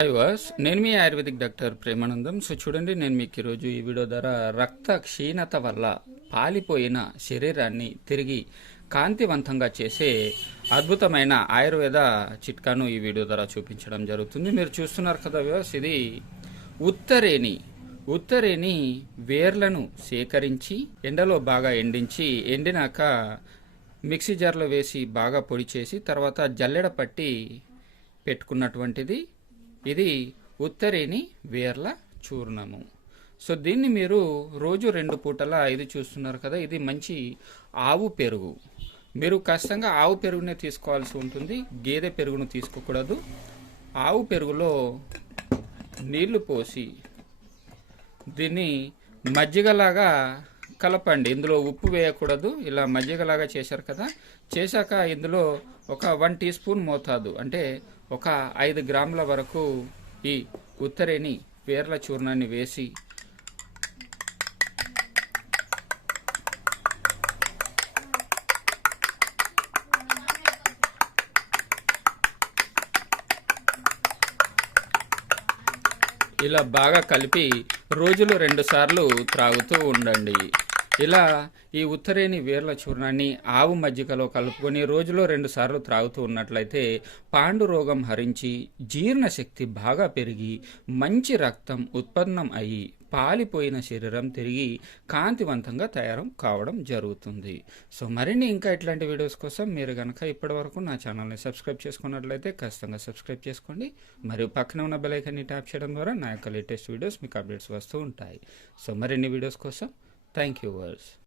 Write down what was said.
హాయ్వాస్ నేను మీ ayurvedic doctor Premanandam. So చూడండి నేను మీకు ఈరోజు ఈ వీడియో ద్వారా రక్త క్షీణత వల్ల పాలిపోయిన శరీరాన్ని తిరిగి కాంతివంతంగా చేసే అద్భుతమైన ఆయుర్వేద చిట్కాను ఈ వీడియో ద్వారా చూపించడం జరుగుతుంది. మీరు చూస్తున్నారు కదా వివాస్ ఇది ఉత్తరేణి. ఉత్తరేణి వేర్లను సేకరించి ఎండలో బాగా ఎండించి ఎండినాక మిక్సీ జార్లో వేసి బాగా పొడి చేసి తర్వాత జల్లెడ పట్టి పెట్టుకున్నటువంటిది ఇది ఉత్తరేని వేర్ల చూర్ణము. సో దీన్ని మీరు రోజు రెండు పూటల ఇది చూస్తున్నారు కదా ఇది మంచి ఆవు పెరుగు. మీరు ఖచ్చితంగా ఆవు పెరుగునే తీసుకోవాల్సి ఉంటుంది గేదె పెరుగును తీసుకోకూడదు. ఆవు పెరుగులో నీళ్ళు పోసి దీన్ని మజ్జిగలాగా కలపండి. ఇందులో ఉప్పు వేయకూడదు ఇలా మజ్జిగలాగా చేశారు కదా చేశాక ఇందులో ఒక వన్ టీ స్పూన్ మోతాదు. అంటే ఒక ఐదు గ్రాముల వరకు ఈ ఉత్తరేని పేర్ల చూర్ణాన్ని వేసి ఇలా బాగా కలిపి రోజులు రెండుసార్లు త్రాగుతూ ఉండండి. ఇలా ఈ ఉత్తరేని వేర్ల చూర్ణాన్ని ఆవు మజ్జిగలో కలుపుకొని రోజులో రెండు సార్లు త్రాగుతూ ఉన్నట్లయితే పాండు రోగం హరించి జీర్ణశక్తి బాగా పెరిగి మంచి రక్తం ఉత్పన్నం అయ్యి పాలిపోయిన శరీరం తిరిగి కాంతివంతంగా తయారు కావడం జరుగుతుంది. సో మరిన్ని ఇంకా ఇట్లాంటి వీడియోస్ కోసం మీరు కనుక ఇప్పటి వరకు నా ఛానల్ని సబ్స్క్రైబ్ చేసుకున్నట్లయితే ఖచ్చితంగా సబ్స్క్రైబ్ చేసుకోండి. మరియు పక్కన ఉన్న బెలైకన్ని ట్యాప్ చేయడం ద్వారా నా యొక్క లేటెస్ట్ వీడియోస్ మీకు అప్డేట్స్ వస్తూ ఉంటాయి. సో మరిన్ని వీడియోస్ కోసం Thank you, viewers.